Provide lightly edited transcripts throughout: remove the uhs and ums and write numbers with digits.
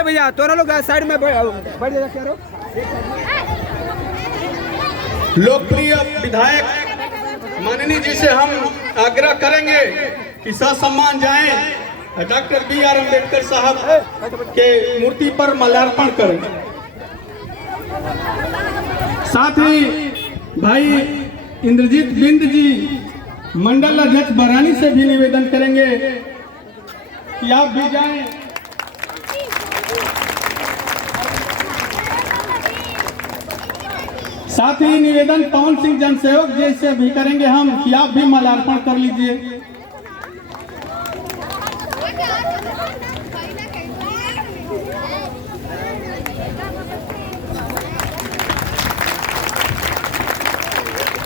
भैया दोनों लोग साइड में बैठ जा। क्या लोकप्रिय विधायक माननीय जी से हम आग्रह करेंगे कि ससम्मान जाएं डॉक्टर B.R. अम्बेडकर साहब के मूर्ति पर माल्यार्पण करें। साथ ही भाई इंद्रजीत बिंद जी मंडल अध्यक्ष बरानी से भी निवेदन करेंगे कि आप भी जाएं। साथ ही निवेदन पवन सिंह जनसेवक जी से भी करेंगे हम कि आप भी माल्यार्पण कर लीजिए।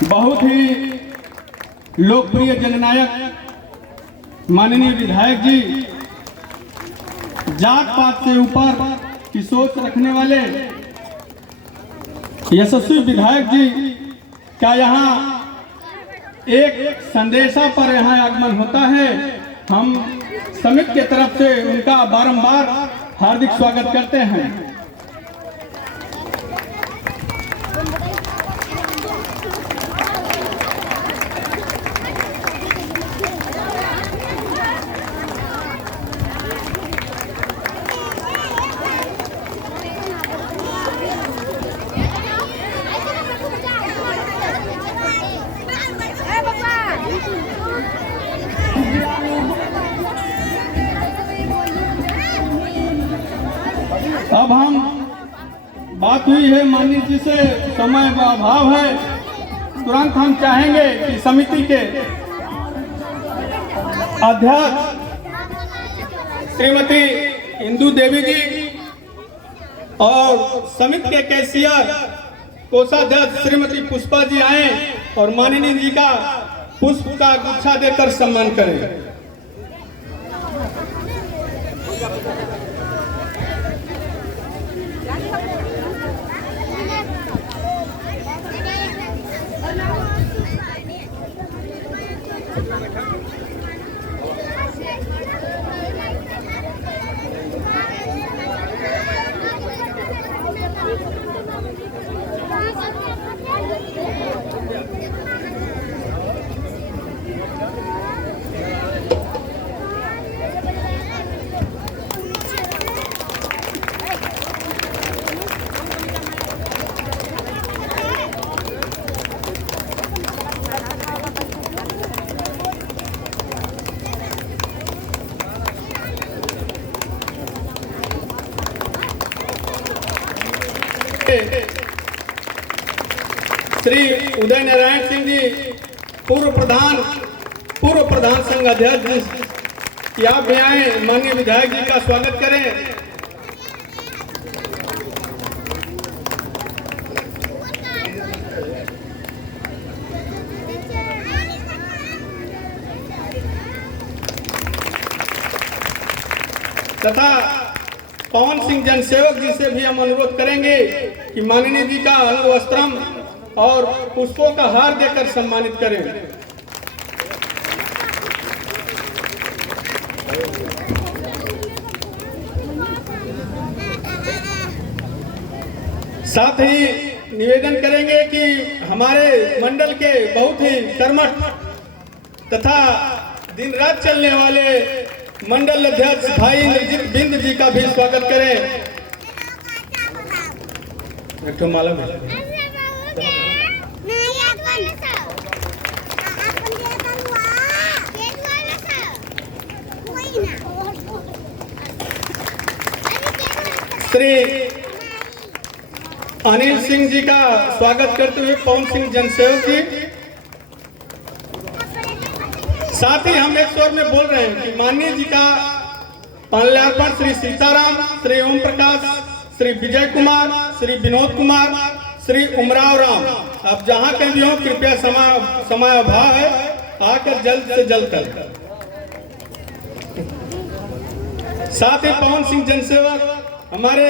बहुत ही लोकप्रिय जननायक माननीय विधायक जी, जात पात से ऊपर की सोच रखने वाले यशस्वी विधायक जी का यहाँ एक संदेशा पर यहाँ आगमन होता है। हम समिति के तरफ से उनका बारंबार हार्दिक स्वागत करते हैं। अब हम बात हुई है माननीय जी से, समय का अभाव है, तुरंत हम चाहेंगे कि समिति के अध्यक्ष श्रीमती इंदू देवी जी और समिति के कैशियर कोषाध्यक्ष श्रीमती पुष्पा जी आए और माननीय जी का पुष्प का गुच्छा देकर सम्मान करें। श्री उदय नारायण सिंह जी पूर्व प्रधान संघ अध्यक्ष कि आप भी आए, माननीय विधायक जी का स्वागत करें। तथा पवन सिंह जनसेवक जी से भी हम अनुरोध करेंगे कि माननीय जी का अंग वस्त्रम और पुष्पों का हार देकर सम्मानित करें। साथ ही निवेदन करेंगे कि हमारे मंडल के बहुत ही कर्मठ तथा दिन रात चलने वाले मंडल अध्यक्ष भाई इंद्रजीत बिंद जी का भी स्वागत करें। एक तो मालूम है श्री अनिल सिंह जी का स्वागत करते हुए पवन सिंह जनसेवक जी। साथ ही हम एक स्वर में बोल रहे हैं कि माननीय जी का माल्यार्पण श्री सीताराम, श्री ओम प्रकाश, श्री विजय कुमार, श्री विनोद कुमार, श्री उमराव राम, अब जहां कहीं भी हो कृपया समय अभाव है, आकर जल्द से जल्द कर। साथ ही पवन सिंह जनसेवक हमारे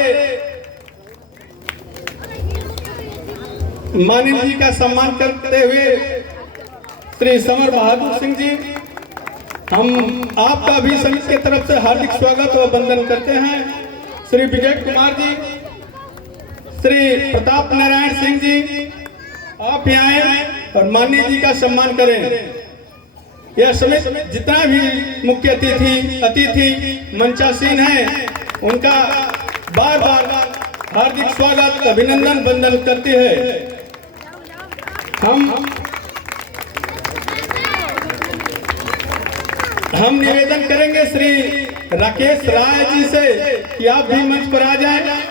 माननीय जी का सम्मान करते हुए श्री समर बहादुर सिंह जी हम आपका भी समिति की तरफ से हार्दिक स्वागत और वंदन करते हैं। श्री विजय कुमार जी, श्री प्रताप नारायण सिंह जी, आप यहाँ आए और माननीय जी का सम्मान करें। यह समिति जितना भी मुख्य अतिथि मंचासीन है, उनका बार बार हार्दिक स्वागत अभिनंदन वंदन करते हैं। हम निवेदन करेंगे श्री राकेश राय जी से कि आप भी मंच पर आ जाएं।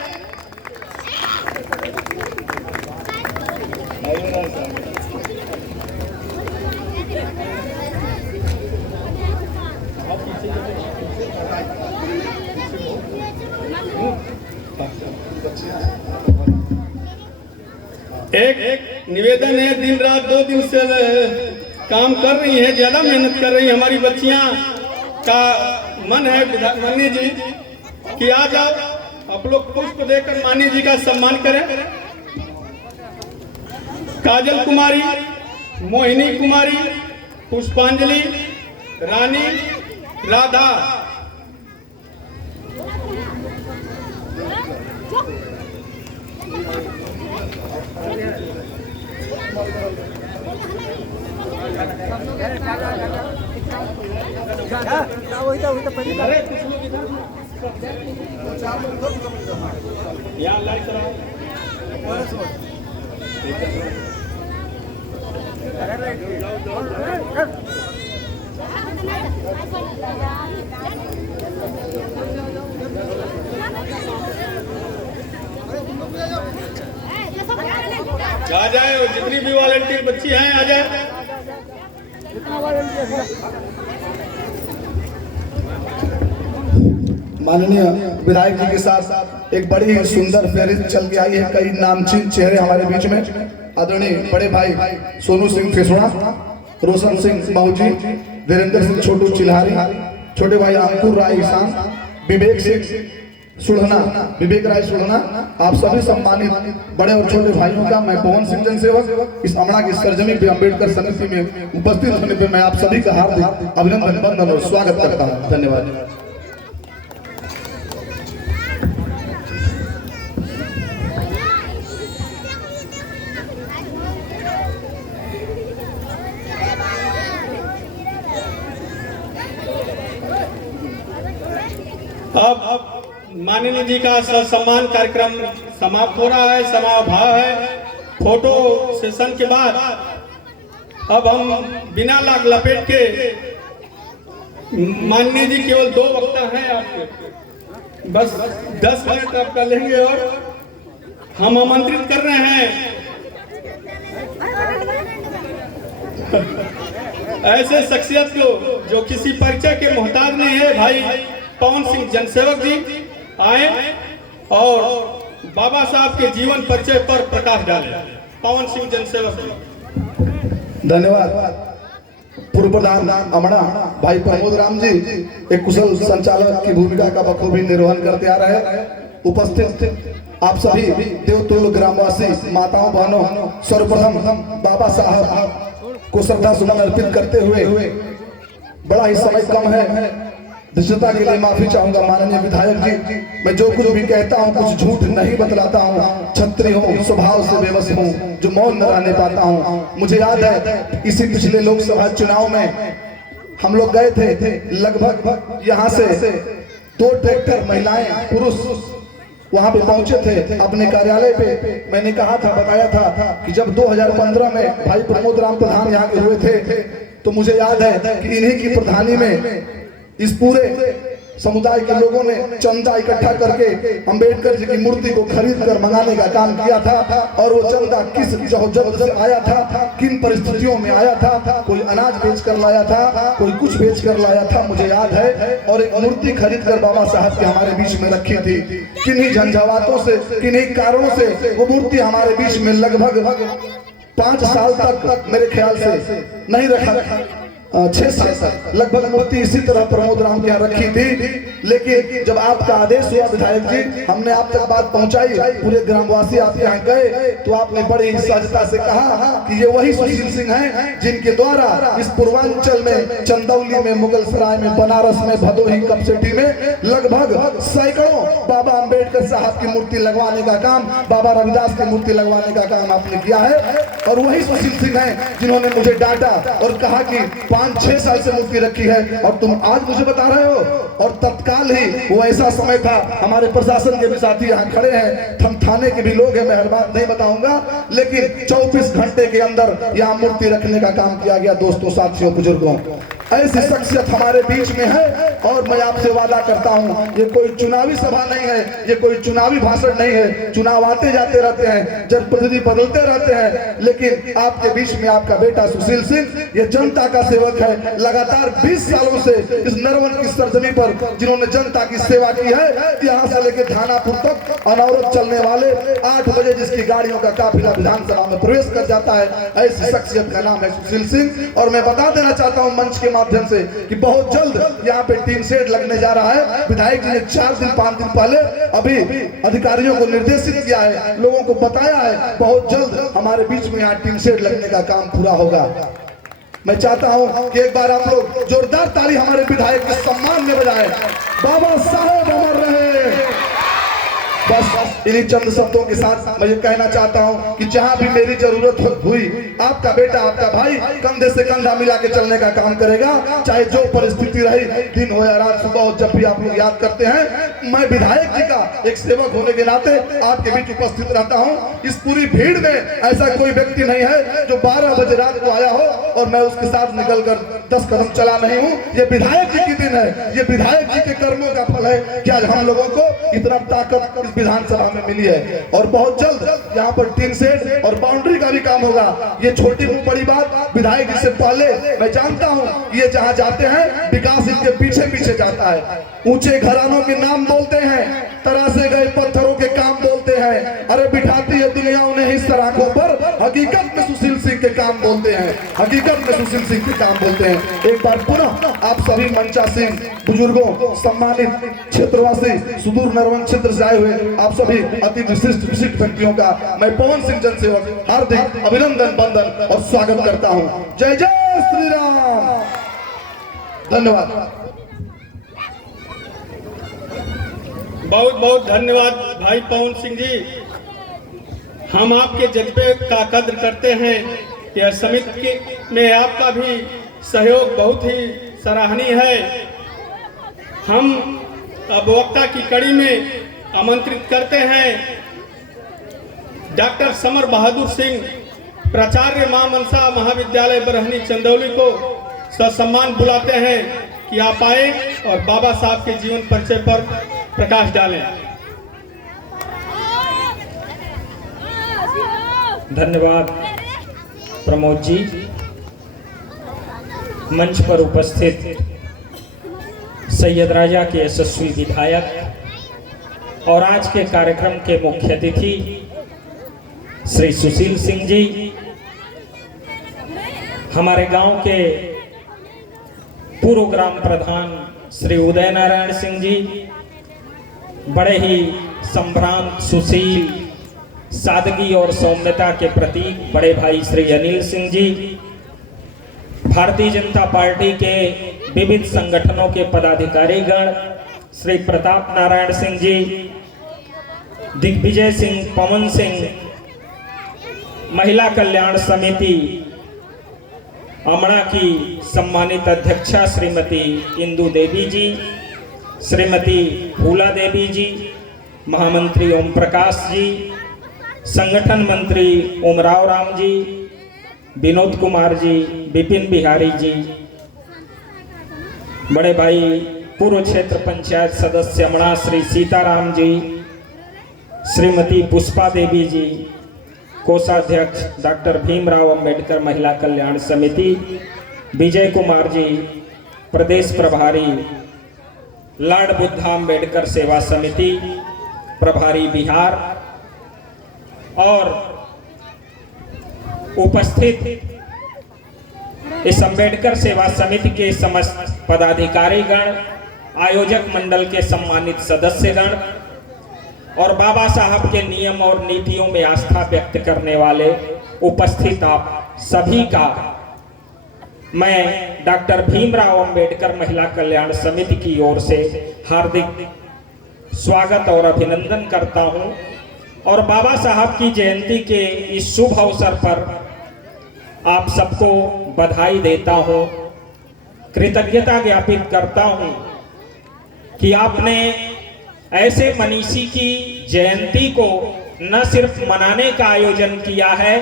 एक निवेदन है, दिन रात 2 दिन से काम कर रही है, ज्यादा मेहनत कर रही है हमारी बच्चियां का मन है माननीय जी कि आ जाओ आप लोग पुष्प देकर माननीय जी का सम्मान करें। काजल कुमारी, मोहिनी कुमारी, पुष्पांजलि, रानी, राधा। अरे कुछ लोग इधर यहाँ लाइट कराओ। आ जाए, जितनी भी वॉलंटियर बच्ची हैं आ जाए। माननीय विधायक जी के साथ एक बड़ी ही सुंदर फेरिस्त चल के आई है। कई नामचीन चेहरे हमारे बीच में, आदरणीय बड़े भाई सोनू सिंह फेसुआ, रोशन सिंह बाबूजी, वीरेंद्र सिंह छोटू चिल्हारी, छोटे भाई अंकुर राय ईशान, विवेक सिंह सुढ़ना, विवेक राय सुढ़ना, आप सभी सम्मानित बड़े और छोटे भाइयों का मैं पवन सिंह जनसेवक इस अमड़ा की सरजमी पे अम्बेडकर समिति में उपस्थित होने पे मैं आप सभी का हार्दिक अभिनंदन वंदन और स्वागत करता हूँ। धन्यवाद। अब माननीय जी का सम्मान कार्यक्रम समाप्त हो रहा है, समाभाव है। फोटो सेशन के बाद अब हम बिना लाग लपेट के, माननीय जी केवल 2 वक्ता हैं आपके, बस 10 मिनट आपका लेंगे और हम आमंत्रित कर रहे हैं ऐसे शख्सियत को जो किसी परिचय के मोहताज नहीं है। भाई पवन सिंह जनसेवक जी आए और बाबा साहब के जीवन परिचय पर प्रकाश डाले। पवन सिंह जनसेवक जी। धन्यवाद। पूर्व प्रधान अमड़ा भाई प्रमोद राम जी एक कुशल संचालक की भूमिका का बखूबी निर्वहन करते आ रहे हैं। उपस्थित आप सभी देवतुल्य ग्रामवासी माताओं बहनों, सर्वप्रथम बाबा साहब को श्रद्धा सुमन अर्पित करते हुए बड़ा ही समय कम है, दृश्यता के लिए माफी चाहूंगा। माननीय विधायक जी, मैं जो कुछ भी कहता हूँ कुछ झूठ नहीं बतलाता हूँ, छत्री हूँ, स्वभाव से बेबस हूँ, जो मौन न रहने पाता हूँ। मुझे याद है इसी पिछले लोकसभा चुनाव में हम लोग गए थे, लगभग यहाँ से 2 ट्रैक्टर महिलाएं पुरुष वहां पे पहुंचे थे अपने कार्यालय पे। मैंने कहा था, बताया था कि जब 2015 में भाई प्रमोद राम प्रधान यहाँ के हुए थे तो मुझे याद है कि इन्हीं की प्रधानी में इस पूरे समुदाय के लोगों ने चंदा इकट्ठा करके अंबेडकर जी की मूर्ति को खरीद कर मंगाने का काम किया था। और वो चंदा किस जहजत से आया था, किन परिस्थितियों में आया था, कोई अनाज बेच कर लाया था, कोई कुछ बेच कर लाया था, मुझे याद है। और एक मूर्ति खरीद कर बाबा साहब के हमारे बीच में रखी थी। किन्हीं झंझावातों से, किन्हीं कारणों से वो मूर्ति हमारे बीच में लगभग 5 साल तक मेरे ख्याल से नहीं रखा 6 साल तक लगभग मूर्ति इसी तरह प्रमोद राम के यहाँ रखी थी। लेकिन जब आपका आदेश हुआ विधायक जी, हमने आप तक बात पहुंचाई, पूरे ग्रामवासी आपके यहाँ गए, तो आपने बड़ी ही सहजता से कहा कि ये वही सुशील सिंह हैं जिनके द्वारा इस पूर्वांचल में, चंदौली में, मुगल सराय में, बनारस में, भदोही, कपसिटी में लगभग सैकड़ों बाबा अंबेडकर साहब की मूर्ति लगवाने का काम, बाबा रविदास की मूर्ति लगवाने का काम आपने किया है। और वही सुशील सिंह हैं जिन्होंने मुझे डांटा और कहा कि 5-6 साल से मूर्ति रखी है और तुम आज मुझे बता रहे हो। और तत्काल ही वो ऐसा समय था, हमारे प्रशासन के भी साथी यहाँ खड़े हैं, थाने के भी लोग हैं, मैं हर बात नहीं बताऊंगा, लेकिन 24 घंटे के अंदर यहाँ मूर्ति रखने का काम किया गया। दोस्तों, साथियों, बुजुर्गों, ऐसी शख्सियत हमारे बीच में है। और मैं आपसे वादा करता हूँ, ये कोई चुनावी सभा नहीं है, ये कोई चुनावी भाषण नहीं है। चुनाव आते जाते रहते हैं, जनप्रतिनिधि बदलते रहते हैं, लेकिन आपके बीच में आपका बेटा सुशील सिंह ये जनता का सेवक है। लगातार 20 सालों से इस नरवन की सरजमी पर जिन्होंने जनता की सेवा की है, यहाँ से लेकर थानापुर तक अनवरत चलने वाले 8 बजे जिसकी गाड़ियों का काफिला विधानसभा में प्रवेश कर जाता है, ऐसी शख्सियत का नाम है सुशील सिंह। और मैं बता देना चाहता हूँ मंच के माध्यम से कि बहुत जल्द यहाँ पे टीन शेड लगने जा रहा है। विधायक जी ने 4-5 दिन पहले अभी अधिकारियों को निर्देशित किया है, लोगों को बताया है, बहुत जल्द हमारे बीच में यहाँ टीन शेड लगने का काम पूरा होगा। मैं चाहता हूं कि एक बार आप लोग जोरदार ताली हमारे विधायक के सम्मान में बजाएं। बाबा साहेब अमर रहे। बस इन्हीं चंद शब्दों के साथ मैं ये कहना चाहता हूं कि जहां भी मेरी जरूरत हुई, आपका बेटा, आपका भाई कंधे से कंधा मिला के चलने का काम करेगा, चाहे जो परिस्थिति रही, दिन हो या रात, सुबह हो, जब भी आप लोग याद करते हैं, मैं विधायक जी का एक सेवक होने के नाते आपके बीच उपस्थित रहता हूँ। इस पूरी भीड़ में ऐसा कोई व्यक्ति नहीं है जो 12 बजे रात को आया हो और मैं उसके साथ निकलकर 10 कदम चला नहीं हूँ। ये विधायक जी की दिन है, ये विधायक जी के कर्मों का फल है कि आज हम लोगों को इतना ताकत विधानसभा में मिली है। और बहुत जल्द यहाँ पर टीन शेड और बाउंड्री का भी काम होगा। ये छोटी बड़ी बात, विधायक जी से पहले मैं जानता हूँ ये जहाँ जाते हैं विकास इनके पीछे पीछे जाता है। ऊंचे घरानों के नाम बोलते हैं, तरासे गए पत्थरों के काम बोलते हैं, अरे बिठाती है दुनिया उन्हें इस सराखों पर, हकीकत में सुशील सिंह के काम बोलते हैं, हकीकत में सुशील सिंह के काम बोलते हैं। एक बार पुनः आप सभी मंचासीन बुजुर्गों, सम्मानित क्षेत्रवासी, सुदूर नरवन क्षेत्र से आए हुए आप सभी अति विशिष्ट व्यक्तियों का मैं पवन सिंह जनसेवक हार्दिक अभिनंदन, वंदन और स्वागत करता हूँ। जय जय श्री राम। धन्यवाद। बहुत बहुत धन्यवाद भाई पवन सिंह जी। हम आपके जज्बे का कद्र करते हैं। यह समिति में आपका भी सहयोग बहुत ही सराहनीय है। हम अब वक्ता की कड़ी में आमंत्रित करते हैं डॉक्टर समर बहादुर सिंह, प्राचार्य मां मनसा महाविद्यालय बरहनी चंदौली को ससम्मान बुलाते हैं कि आप आए और बाबा साहब के जीवन परिचय पर प्रकाश डालें। धन्यवाद प्रमोद जी। मंच पर उपस्थित सैयद राजा के यशस्वी विधायक और आज के कार्यक्रम के मुख्य अतिथि श्री सुशील सिंह जी, हमारे गांव के पूर्व ग्राम प्रधान श्री उदय नारायण सिंह जी, बड़े ही संभ्रांत, सुशील, सादगी और सौम्यता के प्रतीक बड़े भाई श्री अनिल सिंह जी, भारतीय जनता पार्टी के विविध संगठनों के पदाधिकारीगण श्री प्रताप नारायण सिंह जी, दिग्विजय सिंह, पवन सिंह, महिला कल्याण समिति अमड़ा की सम्मानित अध्यक्षा श्रीमती इंदु देवी जी, श्रीमती फूला देवी जी, महामंत्री ओम प्रकाश जी, संगठन मंत्री उमराव राम जी, विनोद कुमार जी, विपिन बिहारी जी, बड़े भाई पूर्व क्षेत्र पंचायत सदस्य अमड़ा श्री सीताराम जी, श्रीमती पुष्पा देवी जी, कोषाध्यक्ष डॉक्टर भीमराव अंबेडकर महिला कल्याण समिति, विजय कुमार जी, प्रदेश प्रभारी लॉर्ड बुद्धा अंबेडकर सेवा समिति प्रभारी बिहार, और उपस्थित इस अंबेडकर सेवा समिति के समस्त पदाधिकारीगण, आयोजक मंडल के सम्मानित सदस्यगण और बाबा साहब के नियम और नीतियों में आस्था व्यक्त करने वाले उपस्थित आप सभी का मैं डॉक्टर भीमराव अंबेडकर महिला कल्याण समिति की ओर से हार्दिक स्वागत और अभिनंदन करता हूं और बाबा साहब की जयंती के इस शुभ अवसर पर आप सबको बधाई देता हूं, कृतज्ञता ज्ञापित करता हूं कि आपने ऐसे मनीषी की जयंती को न सिर्फ मनाने का आयोजन किया है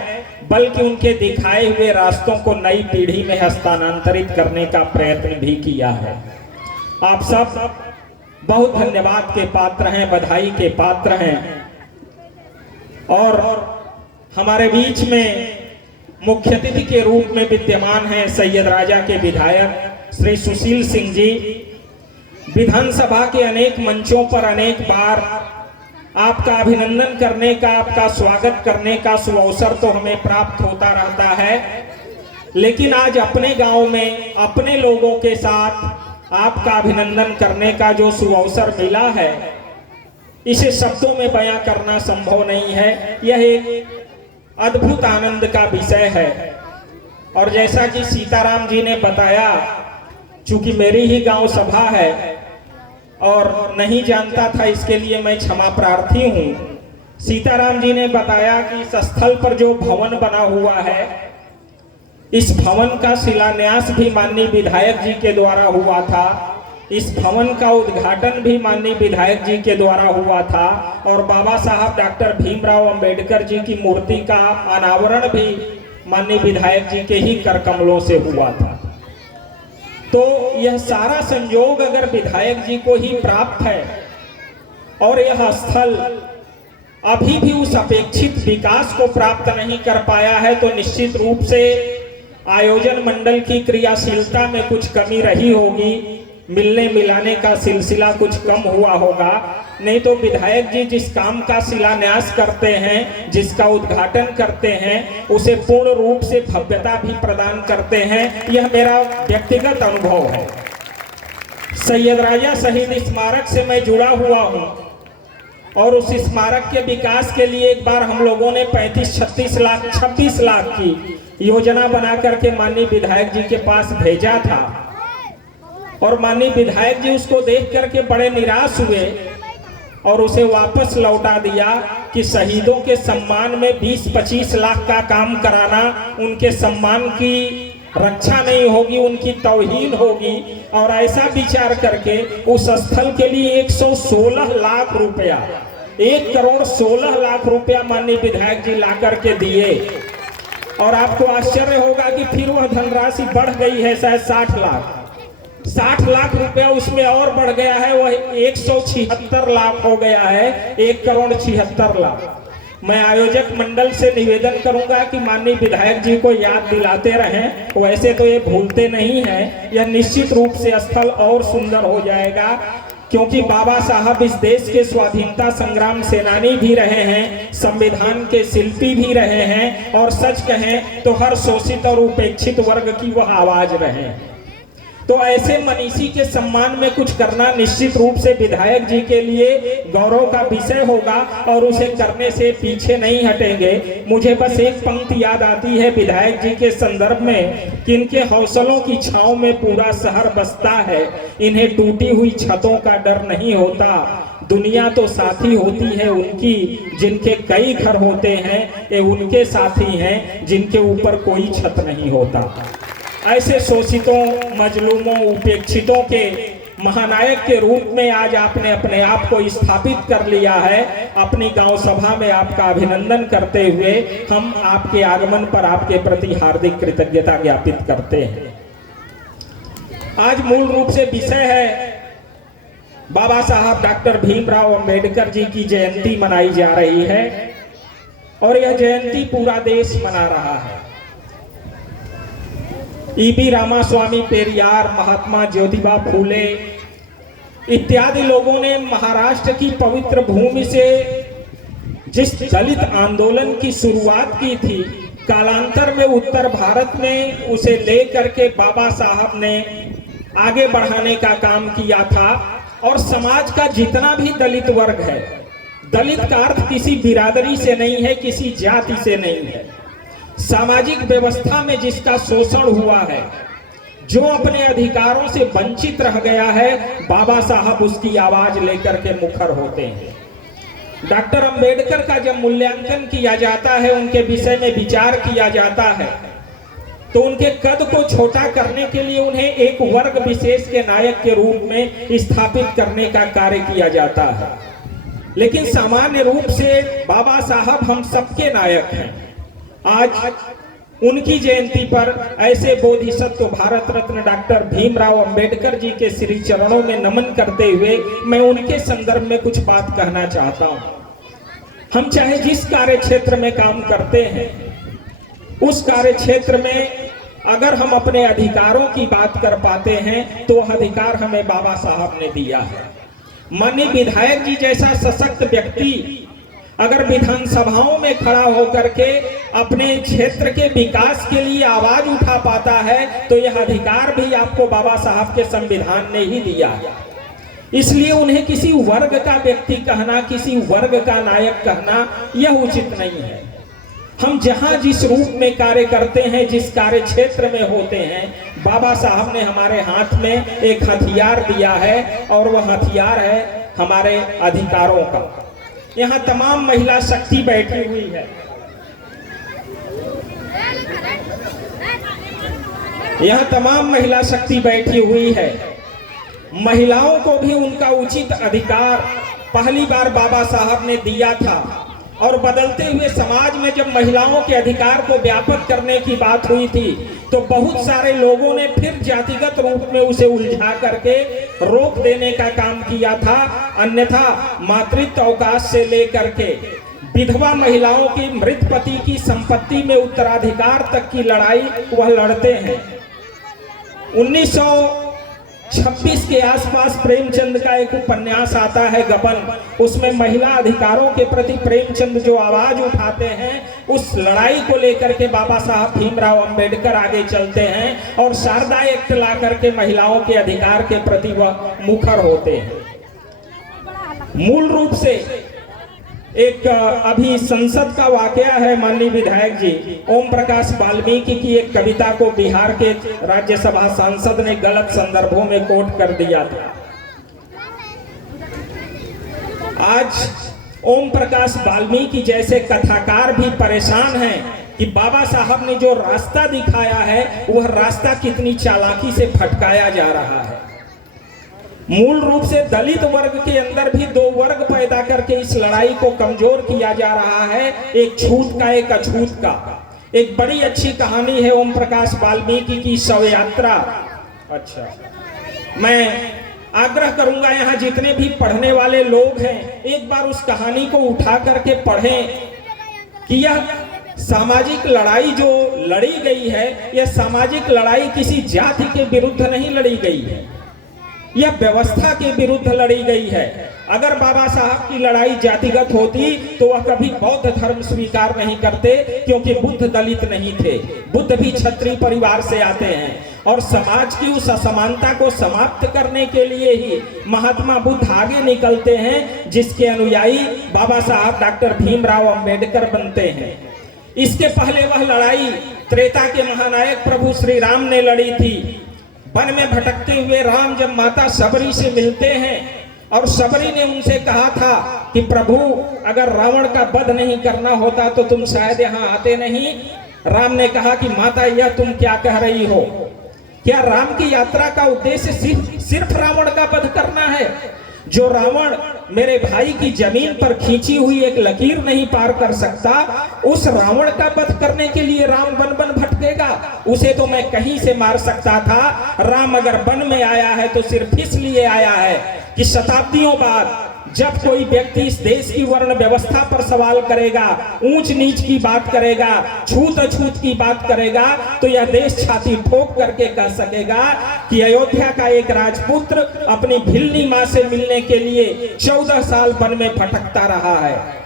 बल्कि उनके दिखाए हुए रास्तों को नई पीढ़ी में हस्तांतरित करने का प्रयत्न भी किया है। आप सब बहुत धन्यवाद के पात्र हैं, बधाई के पात्र हैं। और हमारे बीच में मुख्य अतिथि के रूप में विद्यमान हैं सैयद राजा के विधायक श्री सुशील सिंह जी। विधानसभा के अनेक मंचों पर अनेक बार आपका अभिनंदन करने का, आपका स्वागत करने का सुअवसर तो हमें प्राप्त होता रहता है, लेकिन आज अपने गांव में अपने लोगों के साथ आपका अभिनंदन करने का जो सुअवसर मिला है, इसे शब्दों में बयां करना संभव नहीं है। यह एक अद्भुत आनंद का विषय है। और जैसा कि सीताराम जी ने बताया, चूंकि मेरी ही गांव सभा है और नहीं जानता था, इसके लिए मैं क्षमा प्रार्थी हूँ। सीताराम जी ने बताया कि इस स्थल पर जो भवन बना हुआ है, इस भवन का शिलान्यास भी माननीय विधायक जी के द्वारा हुआ था, इस भवन का उद्घाटन भी माननीय विधायक जी के द्वारा हुआ था और बाबा साहब डॉक्टर भीमराव अंबेडकर जी की मूर्ति का अनावरण भी माननीय विधायक जी के ही कर कमलों से हुआ था। तो यह सारा संयोग अगर विधायक जी को ही प्राप्त है और यह स्थल अभी भी उस अपेक्षित विकास को प्राप्त नहीं कर पाया है, तो निश्चित रूप से आयोजन मंडल की क्रियाशीलता में कुछ कमी रही होगी, मिलने मिलाने का सिलसिला कुछ कम हुआ होगा। नहीं तो विधायक जी जिस काम का शिलान्यास करते हैं, जिसका उद्घाटन करते हैं, उसे पूर्ण रूप से भव्यता भी प्रदान करते हैं। यह मेरा व्यक्तिगत अनुभव है। सैयद राजा शहीद स्मारक से मैं जुड़ा हुआ हूं और उस स्मारक के विकास के लिए एक बार हम लोगों ने 26 लाख की योजना बना करके माननीय विधायक जी के पास भेजा था और माननीय विधायक जी उसको देख करके बड़े निराश हुए और उसे वापस लौटा दिया कि शहीदों के सम्मान में 20-25 लाख का काम कराना उनके सम्मान की रक्षा नहीं होगी, उनकी तौहीन होगी। और ऐसा विचार करके उस स्थल के लिए 116 लाख रुपया, 1,16,00,000 रुपया माननीय विधायक जी ला करके दिए। और आपको आश्चर्य होगा कि फिर वह धनराशि बढ़ गई है, शायद 60 लाख रुपया उसमें और बढ़ गया है, वह 176 लाख हो गया है, 1,76,00,000। मैं आयोजक मंडल से निवेदन करूंगा कि माननीय विधायक जी को याद दिलाते रहें, वैसे तो ये भूलते नहीं हैं। यह निश्चित रूप से स्थल और सुंदर हो जाएगा, क्योंकि बाबा साहब इस देश के स्वाधीनता संग्राम सेनानी भी रहे हैं, संविधान के शिल्पी भी रहे हैं और सच कहें तो हर शोषित और उपेक्षित वर्ग की वह आवाज रहे। तो ऐसे मनीषी के सम्मान में कुछ करना निश्चित रूप से विधायक जी के लिए गौरव का विषय होगा और उसे करने से पीछे नहीं हटेंगे। मुझे बस एक पंक्ति याद आती है विधायक जी के संदर्भ में कि इनके हौसलों की छांव में पूरा शहर बसता है, इन्हें टूटी हुई छतों का डर नहीं होता, दुनिया तो साथी होती है उनकी, जिनके कई घर होते हैं ये उनके साथी हैं, जिनके ऊपर कोई छत नहीं होता। ऐसे शोषितों, मजलूमों, उपेक्षितों के महानायक के रूप में आज आपने अपने आप को स्थापित कर लिया है। अपनी गांव सभा में आपका अभिनंदन करते हुए हम आपके आगमन पर आपके प्रति हार्दिक कृतज्ञता ज्ञापित करते हैं। आज मूल रूप से विषय है बाबा साहब डॉक्टर भीमराव अंबेडकर जी की जयंती मनाई जा रही है और यह जयंती पूरा देश मना रहा है। ईबी रामास्वामी पेरियार, महात्मा ज्योतिबा फूले इत्यादि लोगों ने महाराष्ट्र की पवित्र भूमि से जिस दलित आंदोलन की शुरुआत की थी, कालांतर में उत्तर भारत में उसे ले करके बाबा साहब ने आगे बढ़ाने का काम किया था। और समाज का जितना भी दलित वर्ग है, दलित का अर्थ किसी बिरादरी से नहीं है, किसी जाति से नहीं है, सामाजिक व्यवस्था में जिसका शोषण हुआ है, जो अपने अधिकारों से वंचित रह गया है, बाबा साहब उसकी आवाज लेकर के मुखर होते हैं। डॉक्टर अंबेडकर का जब मूल्यांकन किया जाता है, उनके विषय में विचार किया जाता है, तो उनके कद को छोटा करने के लिए उन्हें एक वर्ग विशेष के नायक के रूप में स्थापित करने का कार्य किया जाता है। लेकिन सामान्य रूप से बाबा साहब हम सबके नायक हैं। आज उनकी जयंती पर ऐसे बोधिसत्व भारत रत्न डॉक्टर भीमराव अंबेडकर जी के श्री चरणों में नमन करते हुए मैं उनके संदर्भ में कुछ बात कहना चाहता हूं। हम चाहे जिस कार्य क्षेत्र में काम करते हैं, उस कार्य क्षेत्र में अगर हम अपने अधिकारों की बात कर पाते हैं तो वह अधिकार हमें बाबा साहब ने दिया है। माननीय विधायक जी जैसा सशक्त व्यक्ति अगर विधानसभाओं में खड़ा होकर के अपने क्षेत्र के विकास के लिए आवाज उठा पाता है, तो यह अधिकार भी आपको बाबा साहब के संविधान ने ही दिया है। इसलिए उन्हें किसी वर्ग का व्यक्ति कहना, किसी वर्ग का नायक कहना, यह उचित नहीं है। हम जहां जिस रूप में कार्य करते हैं, जिस कार्य क्षेत्र में होते हैं, बाबा साहब ने हमारे हाथ में एक हथियार दिया है और वह हथियार है हमारे अधिकारों का। यहाँ तमाम महिला शक्ति बैठी हुई है। यहाँ तमाम महिला शक्ति बैठी हुई है। महिलाओं को भी उनका उचित अधिकार पहली बार बाबा साहब ने दिया था। और बदलते हुए समाज में जब महिलाओं के अधिकार को व्यापक करने की बात हुई थी, तो बहुत सारे लोगों ने फिर जातिगत रूप में उसे उलझा करके रोक देने का काम किया था। अन्यथा मातृत्व अवकाश से लेकर के विधवा महिलाओं की मृत पति की संपत्ति में उत्तराधिकार तक की लड़ाई वह लड़ते हैं। 1926 के आसपास प्रेमचंद का एक उपन्यास आता है गबन। उसमें महिला अधिकारों के प्रति प्रेमचंद जो आवाज उठाते हैं, उस लड़ाई को लेकर के बाबा साहब भीमराव अंबेडकर आगे चलते हैं और शारदा एक्ट ला करके महिलाओं के अधिकार के प्रति वह मुखर होते हैं। मूल रूप से एक अभी संसद का वाकया है। माननीय विधायक जी ओम प्रकाश वाल्मीकि की एक कविता को बिहार के राज्यसभा सांसद ने गलत संदर्भों में कोट कर दिया था। आज ओम प्रकाश वाल्मीकि जैसे कथाकार भी परेशान हैं कि बाबा साहब ने जो रास्ता दिखाया है, वह रास्ता कितनी चालाकी से भटकाया जा रहा है। मूल रूप से दलित वर्ग के अंदर भी दो वर्ग पैदा करके इस लड़ाई को कमजोर किया जा रहा है, एक छूत का, एक अछूत का। एक बड़ी अच्छी कहानी है ओम प्रकाश वाल्मीकि की शव यात्रा। अच्छा, मैं आग्रह करूंगा यहाँ जितने भी पढ़ने वाले लोग हैं, एक बार उस कहानी को उठा करके पढ़ें कि यह सामाजिक लड़ाई जो लड़ी गई है, यह सामाजिक लड़ाई किसी जाति के विरुद्ध नहीं लड़ी गई है, यह व्यवस्था के विरुद्ध लड़ी गई है। अगर बाबा साहब की लड़ाई जातिगत होती तो वह कभी बौद्ध धर्म स्वीकार नहीं करते, क्योंकि बुद्ध दलित नहीं थे, बुद्ध भी क्षत्रिय परिवार से आते हैं। और समाज की उस असमानता को समाप्त करने के लिए ही महात्मा बुद्ध आगे निकलते हैं, जिसके अनुयायी बाबा साहब डॉक्टर भीमराव अंबेडकर बनते हैं। इसके पहले वह लड़ाई त्रेता के महानायक प्रभु श्री राम ने लड़ी थी। वन में भटकते हुए राम जब माता सबरी से मिलते हैं और सबरी ने उनसे कहा था कि प्रभु अगर रावण का वध नहीं करना होता तो तुम शायद यहाँ आते नहीं। राम ने कहा कि माता यह तुम क्या कह रही हो? क्या राम की यात्रा का उद्देश्य सिर्फ रावण का वध करना है? जो रावण मेरे भाई की जमीन पर खींची हुई एक लकीर नहीं पार कर सकता, उस रावण का वध करने के लिए राम वन वन भटकेगा? उसे तो मैं कहीं से मार सकता था। राम अगर वन में आया है तो सिर्फ इसलिए आया है कि शताब्दियों बाद जब कोई व्यक्ति इस देश की वर्ण व्यवस्था पर सवाल करेगा, ऊंच नीच की बात करेगा, छूत अछूत की बात करेगा, तो यह देश छाती ठोक करके कह सकेगा कि अयोध्या का एक राजपुत्र अपनी भिल्ली मां से मिलने के लिए 14 साल वन में भटकता रहा है।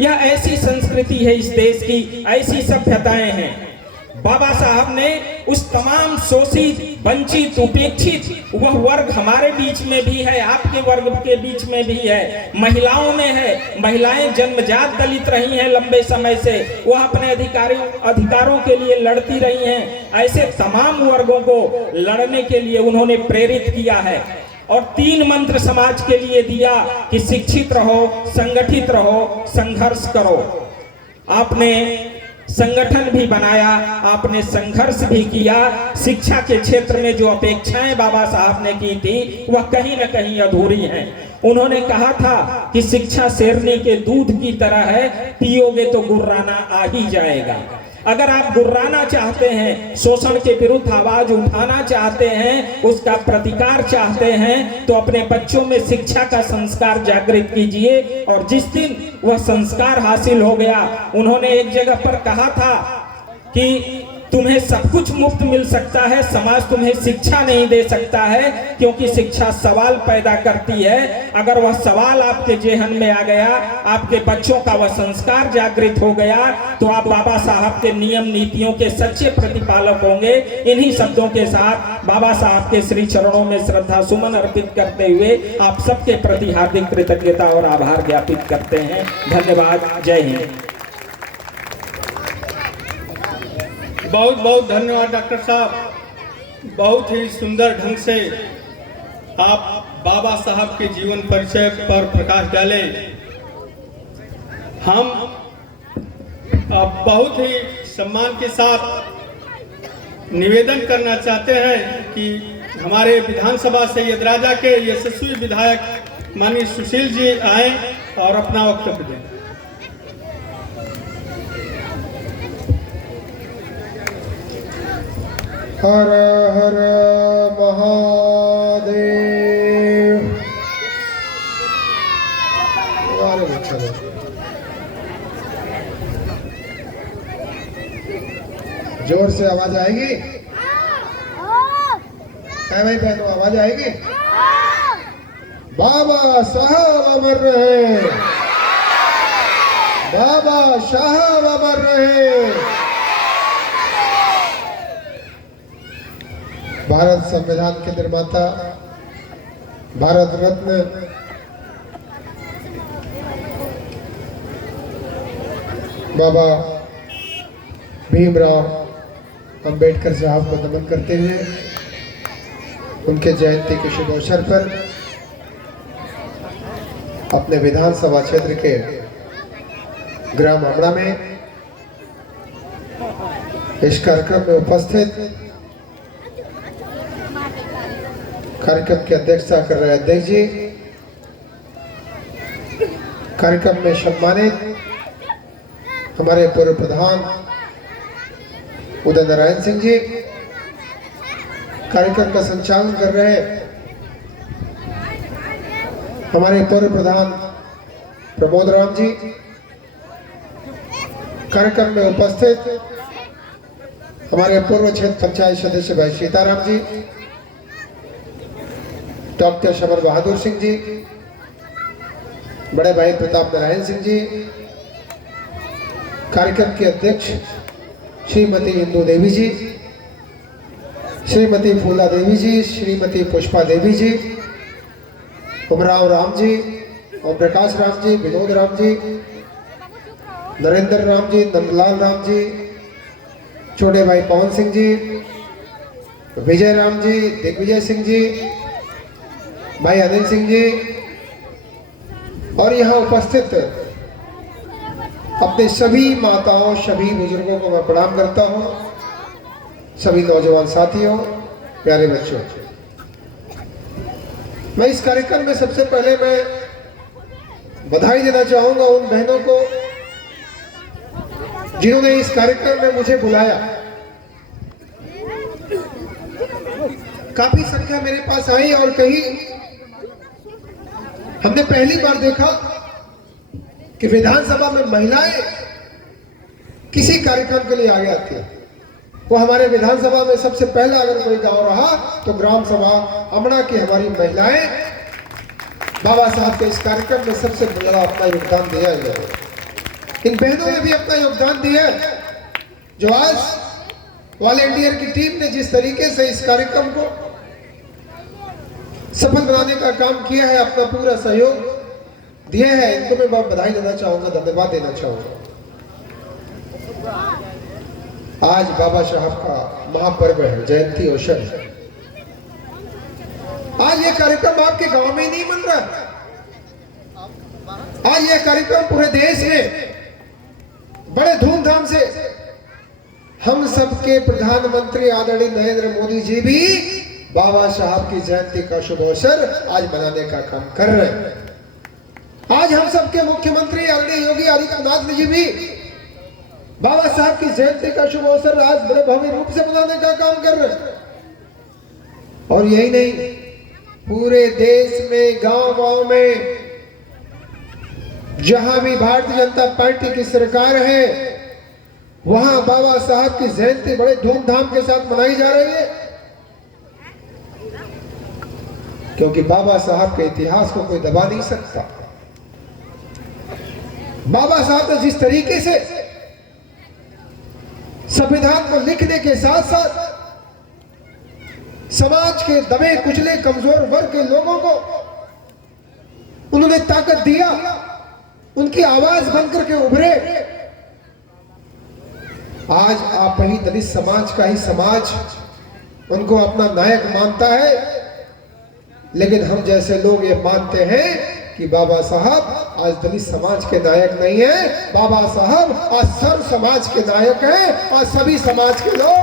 यह ऐसी संस्कृति है इस देश की, ऐसी सभ्यताएं हैं। बाबा साहब ने उस तमाम शोषित, वंचित, उपेक्षित वह वर्ग हमारे बीच में भी है, आपके वर्ग के बीच में भी है, महिलाओं में है। महिलाएं जन्मजात दलित रही हैं लंबे समय से, वह अपने अधिकारों के लिए लड़ती रही हैं। ऐसे तमाम वर्गों को लड़ने के लिए उन्होंने प्रेरित किया है और 3 मंत्र समाज के लिए दिया कि शिक्षित रहो, संगठित रहो, संघर्ष करो। आपने संगठन भी बनाया, आपने संघर्ष भी किया। शिक्षा के क्षेत्र में जो अपेक्षाएं बाबा साहब ने की थी वह कहीं न कहीं अधूरी हैं। उन्होंने कहा था कि शिक्षा शेरनी के दूध की तरह है, पियोगे तो गुर्राना आ ही जाएगा। अगर आप गुर्राना चाहते हैं, शोषण के विरुद्ध आवाज उठाना चाहते हैं, उसका प्रतिकार चाहते हैं, तो अपने बच्चों में शिक्षा का संस्कार जागृत कीजिए। और जिस दिन वह संस्कार हासिल हो गया, उन्होंने एक जगह पर कहा था कि तुम्हें सब कुछ मुफ्त मिल सकता है, समाज तुम्हें शिक्षा नहीं दे सकता है, क्योंकि शिक्षा सवाल पैदा करती है। अगर वह सवाल आपके जेहन में आ गया, आपके बच्चों का वह संस्कार जागृत हो गया, तो आप बाबा साहब के नियम नीतियों के सच्चे प्रतिपालक होंगे। इन्हीं शब्दों के साथ बाबा साहब के श्री चरणों में श्रद्धा सुमन अर्पित करते हुए आप सबके प्रति हार्दिक कृतज्ञता और आभार ज्ञापित करते हैं। धन्यवाद। जय हिंद। बहुत बहुत धन्यवाद डॉक्टर साहब। बहुत ही सुंदर ढंग से आप बाबा साहब के जीवन परिचय पर प्रकाश डाले। हम बहुत ही सम्मान के साथ निवेदन करना चाहते हैं कि हमारे विधानसभा सैयद राजा के यशस्वी विधायक माननीय सुशील जी आए और अपना वक्तव्य दें। हर हर महादेव। जोर से आवाज आएगी? है भाई बहनों, आवाज आएगी? बाबा साहब अमर रहे, बाबा साहब अमर रहे। भारत संविधान के निर्माता, भारत रत्न बाबा भीमराव अंबेडकर साहब को नमन करते हुए उनके जयंती के शुभ अवसर पर अपने विधानसभा क्षेत्र के ग्राम अमड़ा में इस कार्यक्रम में उपस्थित कार्यक्रम की अध्यक्षता कर रहे अध्यक्ष जी, कार्यक्रम में सम्मानित हमारे पूर्व प्रधान उदय नारायण सिंह जी, कार्यक्रम का संचालन कर रहे हमारे पूर्व प्रधान प्रमोद राम जी, कार्यक्रम में उपस्थित हमारे पूर्व क्षेत्र पंचायत सदस्य भाई सीताराम जी, डॉक्टर शमर बहादुर सिंह जी, बड़े भाई प्रताप नारायण सिंह जी, कार्यक्रम के अध्यक्ष श्रीमती इंदू देवी जी, श्रीमती फूला देवी जी, श्रीमती पुष्पा देवी जी, उमराव राम जी, ओम प्रकाश राम जी, विनोद राम जी, नरेंद्र राम जी, नंदलाल राम जी, छोटे भाई पवन सिंह जी, विजय राम जी, दिग्विजय सिंह जी, भाई अनिल सिंह जी, और यहाँ उपस्थित अपने सभी माताओं, सभी बुजुर्गों को मैं प्रणाम करता हूँ। सभी नौजवान साथियों, प्यारे बच्चों, मैं इस कार्यक्रम में सबसे पहले मैं बधाई देना चाहूंगा उन बहनों को जिन्होंने इस कार्यक्रम में मुझे बुलाया। काफी संख्या मेरे पास आई और कहीं हमने पहली बार देखा कि विधानसभा में महिलाएं किसी कार्यक्रम के लिए आगे आती है। वो हमारे विधानसभा में सबसे पहला अगर कोई गांव रहा तो ग्राम सभा अमड़ा की हमारी महिलाएं बाबा साहब के इस कार्यक्रम में सबसे बड़ा अपना योगदान दिया है। इन बहनों ने भी अपना योगदान दिया है, जो आज वॉलेंटियर की टीम ने जिस तरीके से इस कार्यक्रम को सफल बनाने का काम किया है, अपना पूरा सहयोग दिया है, इनको मैं बहुत बधाई देना चाहूंगा, धन्यवाद देना चाहूंगा। आज बाबा साहब का महापर्व है, जयंती अवसर है। आज ये कार्यक्रम आपके गांव में ही नहीं बन रहा, आज ये कार्यक्रम पूरे देश में बड़े धूमधाम से हम सबके प्रधानमंत्री आदरणीय नरेंद्र मोदी जी भी बाबा साहब की जयंती का शुभ अवसर आज मनाने का काम कर रहे हैं। आज हम सबके मुख्यमंत्री आदरणीय योगी आदित्यनाथ जी भी बाबा साहब की जयंती का शुभ अवसर आज बड़े भव्य रूप से मनाने का काम कर रहे हैं। और यही नहीं, पूरे देश में गांव-गांव में जहां भी भारतीय जनता पार्टी की सरकार है, वहां बाबा साहब की जयंती बड़े धूमधाम के साथ मनाई जा रही है, क्योंकि बाबा साहब के इतिहास को कोई दबा नहीं सकता। बाबा साहब ने जिस तरीके से संविधान को लिखने के साथ साथ समाज के दबे कुचले कमजोर वर्ग के लोगों को उन्होंने ताकत दिया, उनकी आवाज बनकर के उभरे। आज आप ही दलित समाज का ही समाज उनको अपना नायक मानता है, लेकिन हम जैसे लोग ये मानते हैं कि बाबा साहब आज दलित समाज के नायक नहीं है, बाबा साहब आज सर्व समाज के नायक हैं। आज सभी समाज के लोग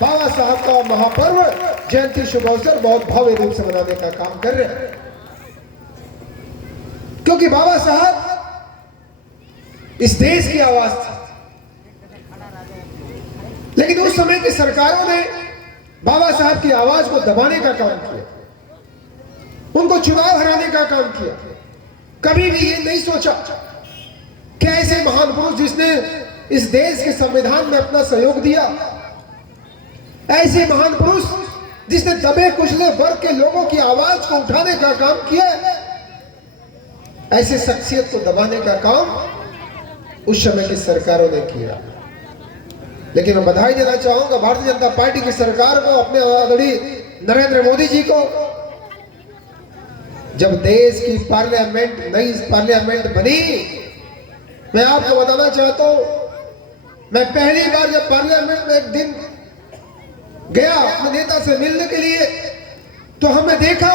बाबा साहब का महापर्व जयंती शुभ अवसर बहुत भव्य रूप से मनाने का काम कर रहे हैं, क्योंकि बाबा साहब इस देश की आवाज थी। लेकिन उस समय की सरकारों ने बाबा साहब की आवाज को दबाने का काम किया, उनको चुनाव हराने का काम किया। कभी भी ये नहीं सोचा कि ऐसे महान पुरुष जिसने इस देश के संविधान में अपना सहयोग दिया, ऐसे महान पुरुष जिसने दबे कुचले वर्ग के लोगों की आवाज को उठाने का काम किया, ऐसे शख्सियत को दबाने का काम उस समय की सरकारों ने किया। लेकिन मैं बधाई देना चाहूंगा भारतीय जनता पार्टी की सरकार को, अपने आदरणीय नरेंद्र मोदी जी को। जब देश की पार्लियामेंट, नई पार्लियामेंट बनी, मैं आपको बताना चाहता हूं, मैं पहली बार जब पार्लियामेंट में एक दिन गया अपने नेता से मिलने के लिए, तो हमने देखा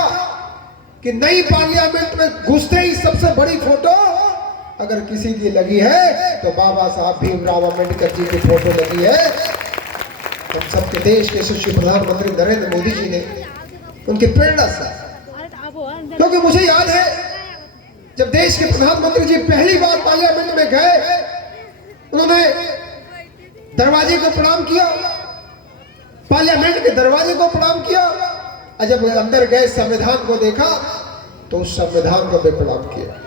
कि नई पार्लियामेंट में घुसते ही सबसे बड़ी फोटो अगर किसी की लगी है तो बाबा साहब भीमराव अम्बेडकर जी की फोटो लगी है। हम सबके देश के यशस्वी प्रधानमंत्री नरेंद्र मोदी जी ने उनकी प्रेरणा से, क्योंकि मुझे याद है जब देश के प्रधानमंत्री जी पहली बार पार्लियामेंट में गए, उन्होंने दरवाजे को प्रणाम किया, पार्लियामेंट के दरवाजे को प्रणाम किया, और जब अंदर गए संविधान को देखा तो उस संविधान को भी प्रणाम किया।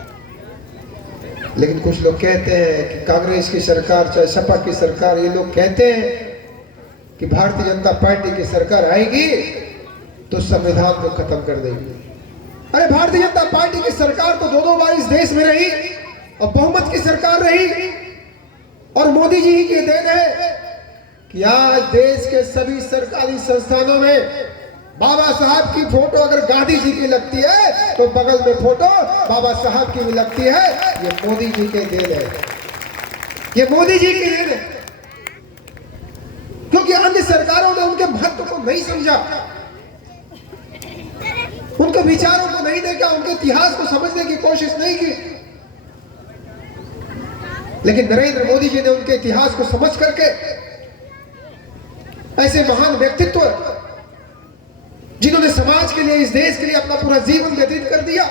लेकिन कुछ लोग कहते हैं कि कांग्रेस की सरकार, चाहे सपा की सरकार, ये लोग कहते हैं कि भारतीय जनता पार्टी की सरकार आएगी तो संविधान को खत्म कर देगी। अरे भारतीय जनता पार्टी की सरकार तो दो बार इस देश में रही और बहुमत की सरकार रही, और मोदी जी की देन है कि आज देश के सभी सरकारी संस्थानों में बाबा साहब की फोटो अगर गांधी जी की लगती है तो बगल में फोटो बाबा साहब की भी लगती है। ये मोदी जी के देन है, ये मोदी जी की देन है, क्योंकि अन्य सरकारों ने उनके महत्व को नहीं समझा, उनके विचारों को नहीं देखा, उनके इतिहास को समझने की कोशिश नहीं की। लेकिन नरेंद्र मोदी जी ने उनके इतिहास को समझ करके ऐसे महान व्यक्तित्व जिन्होंने समाज के लिए, इस देश के लिए अपना पूरा जीवन व्यतीत कर दिया,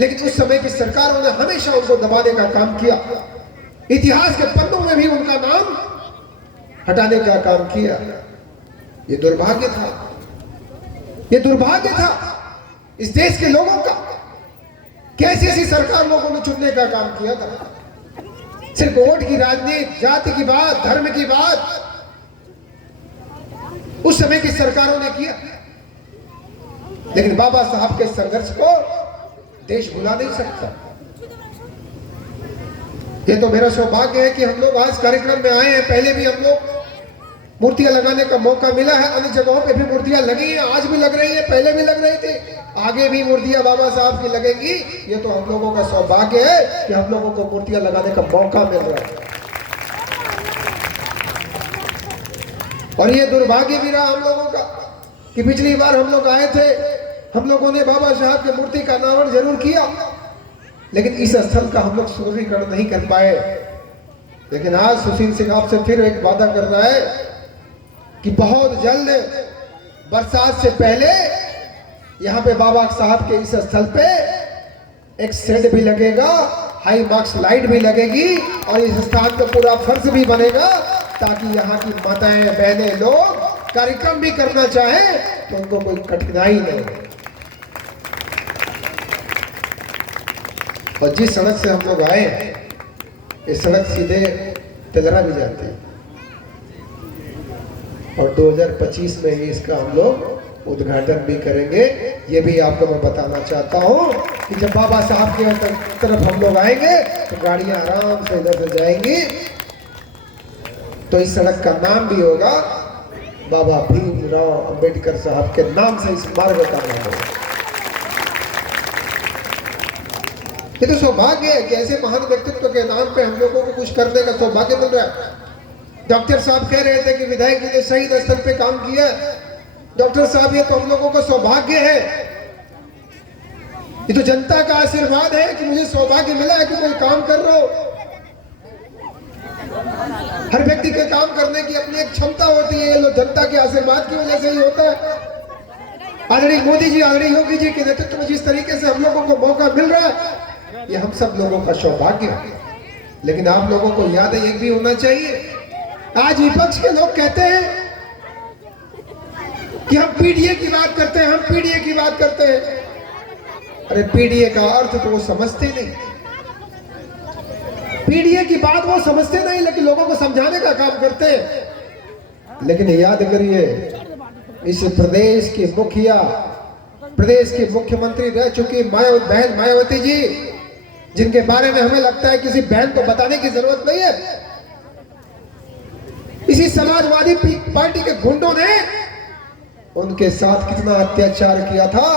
लेकिन उस समय की सरकारों ने हमेशा उनको दबाने का काम किया, इतिहास के पन्नों में भी उनका नाम हटाने का काम किया। ये दुर्भाग्य था, ये दुर्भाग्य था इस देश के लोगों का। कैसी ऐसी सरकार लोगों ने चुनने का काम किया था, सिर्फ वोट की राजनीति, जाति की बात, धर्म की बात उस समय की सरकारों ने किया। लेकिन बाबा साहब के संघर्ष को देश भुला नहीं सकता। ये तो मेरा सौभाग्य है कि हम लोग आज कार्यक्रम में आए हैं। पहले भी हम लोग मूर्तियां लगाने का मौका मिला है, अन्य जगहों पे भी मूर्तियां लगी हैं, आज भी लग रही है, पहले भी लग रही थी, आगे भी मूर्तियां बाबा साहब की लगेंगी। ये तो हम लोगों का सौभाग्य है कि हम लोगों को मूर्तियां लगाने का मौका मिल रहा है। और ये दुर्भाग्य भी रहा हम लोगों का कि पिछली बार हम लोग आए थे, हम लोगों ने बाबा साहब की मूर्ति का अनावरण जरूर किया, लेकिन इस स्थल का हम लोग सुदृढ़ीकरण नहीं कर पाए। लेकिन आज सुशील सिंह आपसे फिर एक वादा कर रहा है कि बहुत जल्द बरसात से पहले यहाँ पे बाबा साहब के इस स्थल पे एक शेड भी लगेगा, हाई मार्क्स लाइट भी लगेगी और इस स्थान पे पूरा फर्श भी बनेगा, ताकि यहाँ की माताएं बहनें लोग कार्यक्रम भी करना चाहें तो उनको कोई कठिनाई नहीं। और जिस सड़क से हम लोग आए इस सड़क सीधे तेलरा भी जाती है और 2025 में ही इसका हम लोग उद्घाटन भी करेंगे। ये भी आपको मैं बताना चाहता हूँ कि जब बाबा साहब के तरफ हम लोग आएंगे तो गाड़ियां आराम से इधर से जाएंगी, तो इस सड़क का नाम भी होगा बाबा भीमराव अंबेडकर साहब के नाम से इस मार्ग का नाम होगा। ये तो सौभाग्य है कि ऐसे महान व्यक्तित्व के नाम पे हम लोगों को कुछ करने का सौभाग्य मिल रहा है। डॉक्टर साहब कह रहे थे कि विधायक जी ने शहीद स्थल पे काम किया। डॉक्टर साहब, ये तो हम लोगों को सौभाग्य है, ये तो जनता का आशीर्वाद है कि मुझे सौभाग्य मिला है कि कोई काम कर रहा हो। हर व्यक्ति के काम करने की अपनी एक क्षमता होती है, ये जनता के आशीर्वाद की वजह से ही होता है। आदरणीय मोदी जी, आदरणीय योगी जी के नेतृत्व में जिस तरीके से हम लोगों को मौका मिल रहा है, ये हम सब लोगों का सौभाग्य है। लेकिन आप लोगों को याद है एक भी होना चाहिए, आज विपक्ष के लोग कहते हैं कि हम पीडीए की बात करते हैं, हम पीडीए की बात करते हैं। अरे पीडीए का अर्थ तो वो समझते नहीं, पीडीए की बात वो समझते नहीं, लेकिन लोगों को समझाने का काम करते हैं। लेकिन याद करिए, इस प्रदेश की मुखिया, प्रदेश की मुख्यमंत्री रह चुकी बहन मायावती जी, जिनके बारे में हमें लगता है किसी बहन को बताने की जरूरत नहीं है, इसी समाजवादी पार्टी के गुंडों ने उनके साथ कितना अत्याचार किया था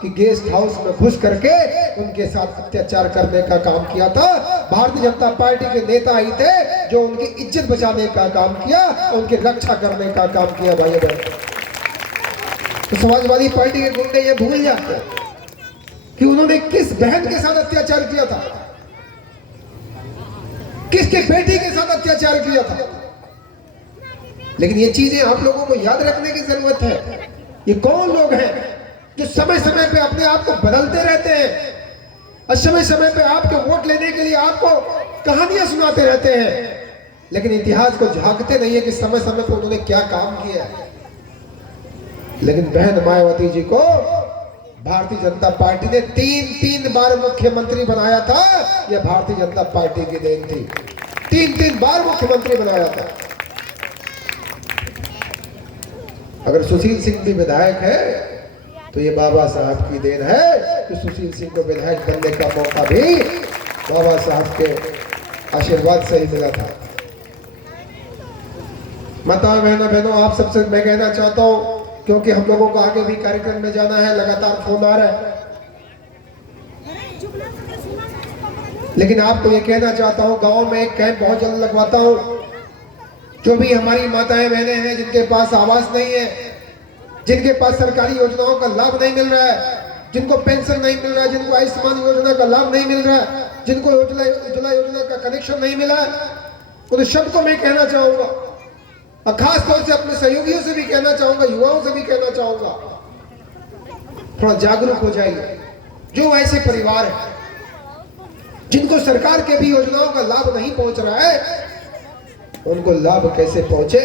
कि गेस्ट हाउस में घुस करके उनके साथ अत्याचार करने का काम किया था। भारतीय जनता पार्टी के नेता ही थे जो उनकी इज्जत बचाने का काम किया, उनकी रक्षा करने का काम किया। भाई बहन, तो समाजवादी पार्टी के गुंडे ये भूल जाते हैं कि उन्होंने किस बहन के साथ अत्याचार किया था, किसके बेटी के साथ अत्याचार किया था। लेकिन ये चीजें आप लोगों को याद रखने की जरूरत है। ये कौन लोग हैं जो समय समय पे अपने आप को बदलते रहते हैं और समय समय पे आपके वोट लेने के लिए आपको कहानियां सुनाते रहते हैं, लेकिन इतिहास को झांकते नहीं है कि समय समय पे उन्होंने क्या काम किया है। लेकिन बहन मायावती जी को भारतीय जनता पार्टी ने तीन बार मुख्यमंत्री बनाया था। यह भारतीय जनता पार्टी की देन थी, तीन बार मुख्यमंत्री बनाया था। अगर सुशील सिंह भी विधायक है तो ये बाबा साहब की देन है कि सुशील सिंह को विधायक बनने का मौका भी बाबा साहब के आशीर्वाद से ही मिला था। माताओं बहनों, आप सबसे मैं कहना चाहता हूं, क्योंकि हम लोगों को आगे भी कार्यक्रम में जाना है, लगातार फोन आ रहा है, लेकिन आपको ये कहना चाहता हूं, गांव में एक कैंप बहुत जल्द लगवाता हूं। जो भी हमारी माताएं बहनें हैं जिनके पास आवास नहीं है, जिनके पास सरकारी योजनाओं का लाभ नहीं मिल रहा है, जिनको पेंशन नहीं मिल रहा है, जिनको आयुष्मान योजना का लाभ नहीं मिल रहा है, जिनको उज्ज्वला योजना का कनेक्शन नहीं मिला है, उन सबको मैं कहना चाहूंगा, और खास तौर से अपने सहयोगियों से भी कहना चाहूंगा, युवाओं से भी कहना चाहूंगा, थोड़ा जागरूक हो जाइए। जो ऐसे परिवार है जिनको सरकार के भी योजनाओं का लाभ नहीं पहुंच रहा है, उनको लाभ कैसे पहुंचे,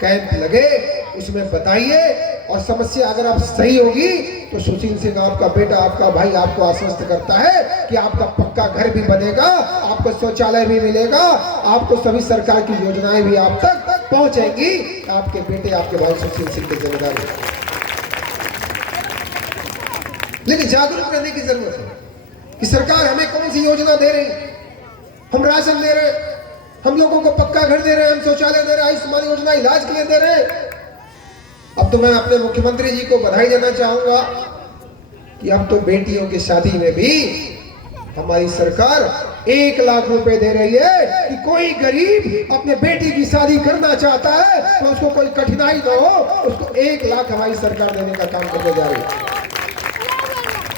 कैंप लगे, उसमें बताइए। और समस्या अगर आप सही होगी तो सुशील सिंह आपका बेटा, आपका भाई आपको आश्वस्त करता है कि आपका पक्का घर भी बनेगा, आपको शौचालय भी मिलेगा, आपको सभी सरकार की योजनाएं भी आप तक पहुंचेंगी। आपके बेटे, आपके भाई सुशील सिंह की जिम्मेदारी। लेकिन जागरूक रहने की जरूरत है कि सरकार हमें कौन सी योजना दे रही है। हम राशन दे रहे, हम लोगों को पक्का घर दे रहे, हम शौचालय दे रहे, आयुष्मान योजना इलाज के लिए दे रहे। अब तो मैं अपने मुख्यमंत्री जी को बधाई देना चाहूंगा कि अब तो बेटियों की शादी में भी हमारी सरकार 1 लाख रुपए दे रही है कि कोई गरीब अपने बेटी की शादी करना चाहता है तो उसको कोई कठिनाई ना हो, उसको 1 लाख हमारी सरकार देने का काम करने जा रही है।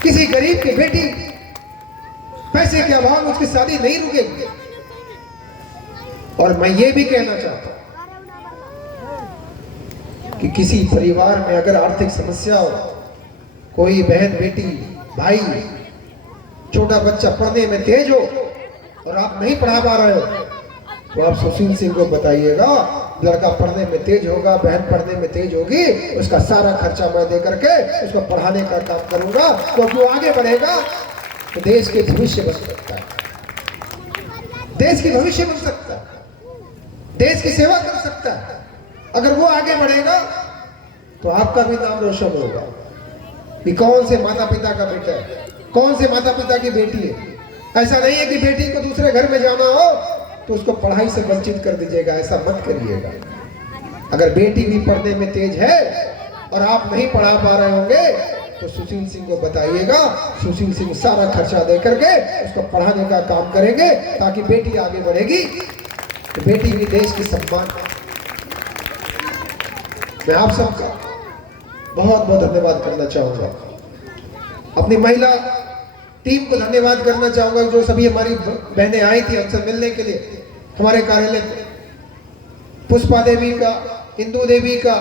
किसी गरीब की बेटी पैसे के अभाव में उसकी शादी नहीं रुकेगी। और मैं ये भी कहना चाहता हूं कि किसी परिवार में अगर आर्थिक समस्या हो, कोई बहन बेटी भाई छोटा बच्चा पढ़ने में तेज हो और आप नहीं पढ़ा पा रहे हो तो आप सुशील सिंह को बताइएगा, लड़का पढ़ने में तेज होगा, बहन पढ़ने में तेज होगी, उसका सारा खर्चा मैं दे करके उसको पढ़ाने का काम करूंगा, क्योंकि वो आगे बढ़ेगा तो देश के भविष्य बन सकता है, देश की भविष्य बन सकता है, देश की सेवा कर सकता है। अगर वो आगे बढ़ेगा तो आपका भी नाम रोशन होगा कि कौन से माता पिता का बेटा है, कौन से माता पिता की बेटी है। ऐसा नहीं है कि बेटी को दूसरे घर में जाना हो तो उसको पढ़ाई से वंचित कर दीजिएगा, ऐसा मत करिएगा। अगर बेटी भी पढ़ने में तेज है और आप नहीं पढ़ा पा रहे होंगे तो सुशील सिंह को बताइएगा, सुशील सिंह सारा खर्चा दे करके उसको पढ़ाने का काम करेंगे ताकि बेटी आगे बढ़ेगी तो बेटी भी देश की सम्मान। मैं आप सबका बहुत बहुत धन्यवाद करना चाहूंगा, अपनी महिला टीम को धन्यवाद करना चाहूंगा जो सभी हमारी बहनें आई थी हमसे मिलने के लिए हमारे कार्यालय में। पुष्पा देवी का, इंदू देवी का,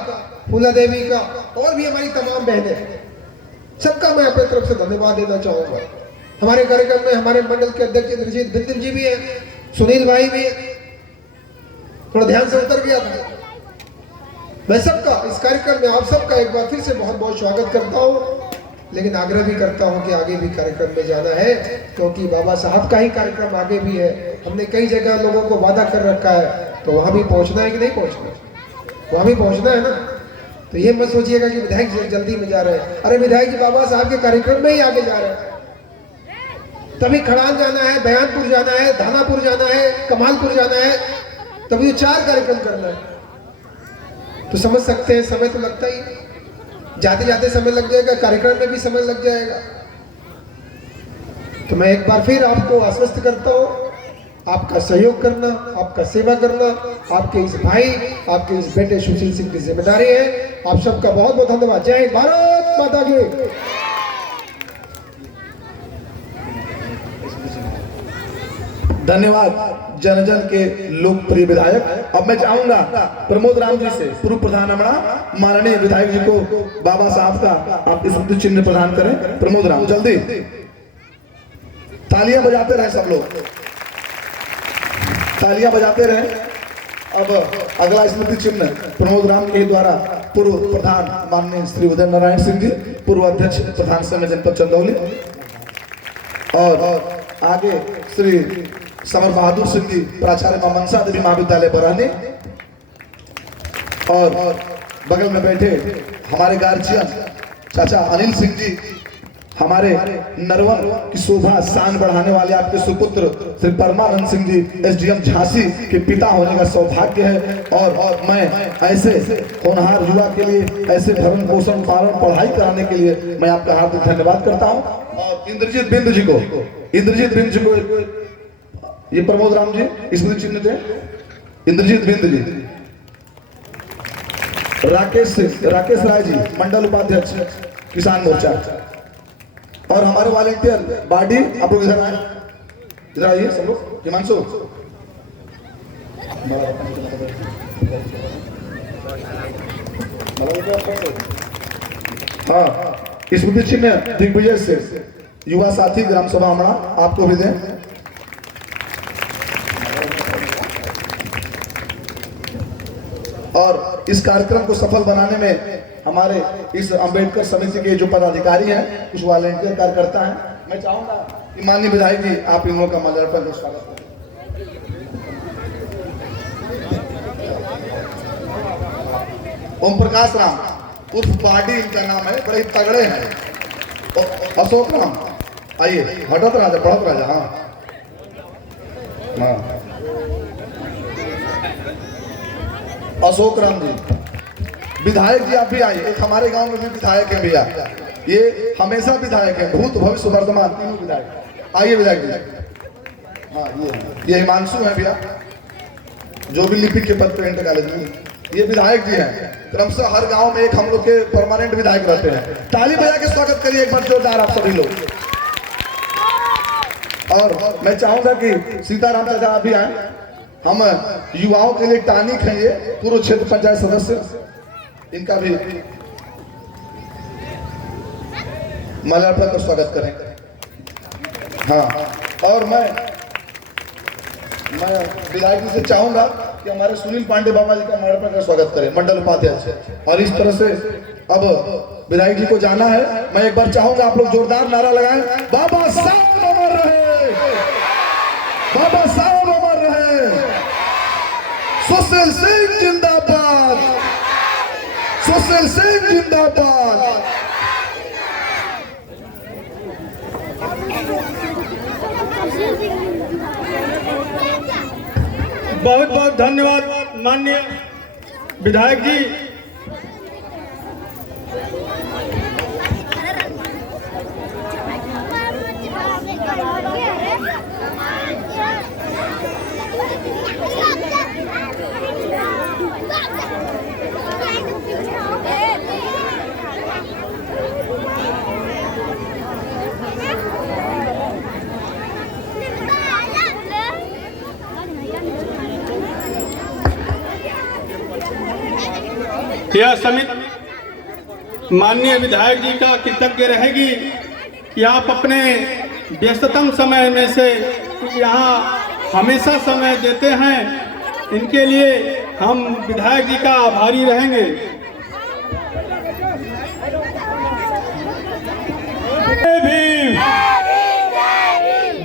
फूला देवी का और भी हमारी तमाम बहनें, सबका मैं अपनी तरफ से धन्यवाद देना चाहूंगा। हमारे कार्यक्रम में हमारे मंडल के अध्यक्ष इंद्रजीत बिंदल जी भी हैं, सुनील भाई भी हैं, थोड़ा ध्यान से उतर गया था। मैं सबका इस कार्यक्रम में आप सबका एक बार फिर से बहुत बहुत स्वागत करता हूँ, लेकिन आग्रह भी करता हूँ कि आगे भी कार्यक्रम में जाना है क्योंकि बाबा साहब का ही कार्यक्रम आगे भी है। हमने कई जगह लोगों को वादा कर रखा है तो वहाँ भी पहुँचना है कि नहीं पहुँचना, वहाँ भी पहुँचना है ना। तो ये मत सोचिएगा कि विधायक जल्दी में जा रहे हैं, अरे विधायक जी बाबा साहब के कार्यक्रम में ही आगे जा रहे हैं। तभी खड़ान जाना है, बयानपुर जाना है, धानापुर जाना है, कमालपुर जाना है, तभी 4 कार्यक्रम करना है। तो समझ सकते हैं समय तो लगता ही, जाते जाते समय लग जाएगा, कार्यक्रम में भी समय लग जाएगा। तो मैं एक बार फिर आपको आश्वस्त करता हूँ, आपका सहयोग करना, आपका सेवा करना आपके इस भाई, आपके इस बेटे सुशील सिंह की जिम्मेदारी है। आप सबका बहुत बहुत धन्यवाद। जय हिंद, भारत माता की। धन्यवाद जन जन के लोकप्रिय विधायक। अब मैं चाहूंगा प्रमोद राम जी से, पूर्व प्रधान अमड़ा, माननीय विधायक जी को बाबा साहब का आप स्मृति चिन्ह प्रदान करें। प्रमोद राम जल्दी तालियां बजाते रहे, सब लोग तालियां बजाते रहे। अब अगला स्मृति चिन्ह प्रमोद राम के द्वारा पूर्व प्रधान माननीय श्री उदय नारायण सिंह जी, पूर्व अध्यक्ष प्रधान समिति जनपद चंदौली, और आगे श्री समर बहादुर सिंह जी, प्राचार्य मां मनसा देवी महाविद्यालय बरहनी, और बगल में बैठे हमारे गार्जियन चाचा अनिल सिंह जी, हमारे नरवन की शोभा शान बढ़ाने वाले आपके सुपुत्र श्री परमानंद सिंह जी, एसडीएम झांसी के पिता होने का सौभाग्य है। और मैं ऐसे होनहार युवा के लिए, ऐसे भरण पोषण पालन पढ़ाई कराने के लिए मैं आपका हार्दिक धन्यवाद करता हूं। और इंद्रजीत बिंद जी को, इंद्रजीत बिंद जी को ये प्रमोद राम जी स्मृति चिन्ह दें। इंद्रजीत बिंद जी, राकेश राय जी, मंडल उपाध्यक्ष किसान मोर्चा, और हमारे वॉलेंटियर बाडी, आप लोग इधर आए, इधर आइए सब लोग। हिमांशु, हाँ, स्मृति चिन्ह दिग्विजय से युवा साथी ग्राम सभा अमड़ा आपको भी दें। और इस कार्यक्रम को सफल बनाने में हमारे इस अंबेडकर समिति के जो पदाधिकारी हैं, कुछ वॉलेंटियर कार्यकर्ता हैं, मैं चाहूंगा कि माननीय विधायक जी आप इन लोगों का माल्यार्पण कर स्वागत करें। ओम प्रकाश राम उर्फ पार्टी इनका नाम है, बड़े तगड़े हैं। अशोक राम, आइए, हटत राजा, बढ़त राजा, हाँ। हाँ, अशोक राम जी विधायक जी, आप भी आइए। एक हमारे गांव में भी विधायक है भैया, ये हमेशा विधायक है, भूत भविष्य वर्तमान तीनों विधायक। आइए विधायक जी। हाँ, ये हिमांशु है भैया, जो भी लिपिक के पद पे इंटर कॉलेज में, ये विधायक जी हैं। क्रमशः हर गांव में एक हम लोग के परमानेंट विधायक रहते हैं। ताली बजा के स्वागत करिए एक बार जोरदार आप सभी लोग। और मैं चाहूंगा कि सीताराम चाचा आप भी आए। हम युवाओं के लिए टानिक हैं, ये पूर्व क्षेत्र पंचायत सदस्य, इनका भी माल्यार्पण कर स्वागत करें। हाँ, और मैं विधायक जी से चाहूंगा कि हमारे सुनील पांडे बाबा जी का माल्यार्पण कर स्वागत करें, मंडल उपाध्यक्ष। और इस तरह से अब विधायक जी को जाना है। मैं एक बार चाहूंगा आप लोग जोरदार नारा लगाएं, बाबा साहब अमर रहे, बाबा साहब अमर रहे, सुशील सिंह जिंदाबाद, सुशील सिंह जिंदाबाद। बहुत बहुत धन्यवाद माननीय विधायक जी। यह समिति माननीय विधायक जी का कृतज्ञ रहेगी कि आप अपने व्यस्ततम समय में से यहाँ हमेशा समय देते हैं। इनके लिए हम विधायक जी का आभारी रहेंगे। जय भीम,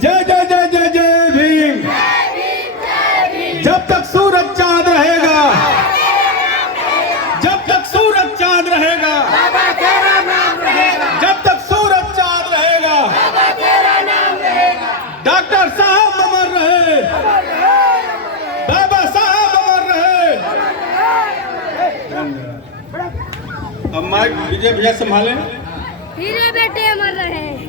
जय जय जय जय जय भीम। जब तक सूरज चांद रहेगा, जब तक सूरज चांद रहेगा, जब तक सूरज चांद रहेगा, डॉक्टर साहब अमर रहे, बाबा साहब अमर रहे। अब माइक विजय भैया संभालें। हीरे बेटे अमर रहे।